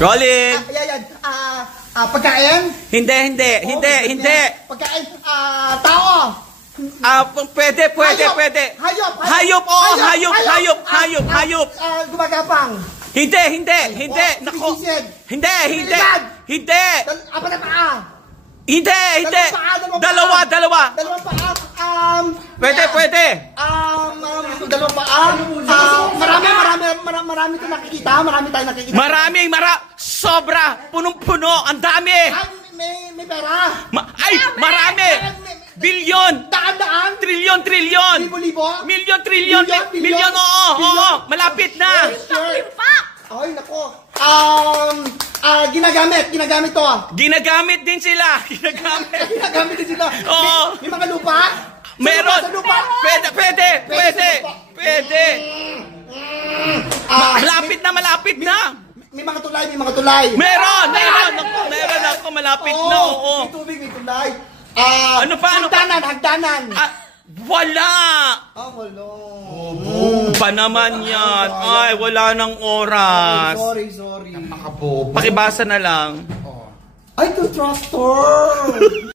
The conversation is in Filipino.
Rolling. Yan. Pagkain? Hindi. Pagkain, tao. Pwede. Hayop. Hayop. Gumagapang. Hindi. Nako. Hindi. Apat na paa. Hindi. Dalawa. Dalawang paa. Pwede. Dalawang paa. Marami tayong nakikita. Sobra. Punong-puno. Ang dami. May pera. Marami. Bilyon. Daan. Trilyon. Libo. Milyon. Oo. Malapit na. Ay, nako. Ginagamit to. Ginagamit din sila. Ginagamit din sila. Oo. May mga lupa? Meron. Sa lupa? Pwede. Malapit na. May mga tulay. Meron ako. Malapit na. Oo. May tubig, may tulay. Ano pa? Hagdanan. Wala. Wala. Pa naman yan. Ay, wala nang oras. Sorry. Pakibasa na lang. Ay, to tractor.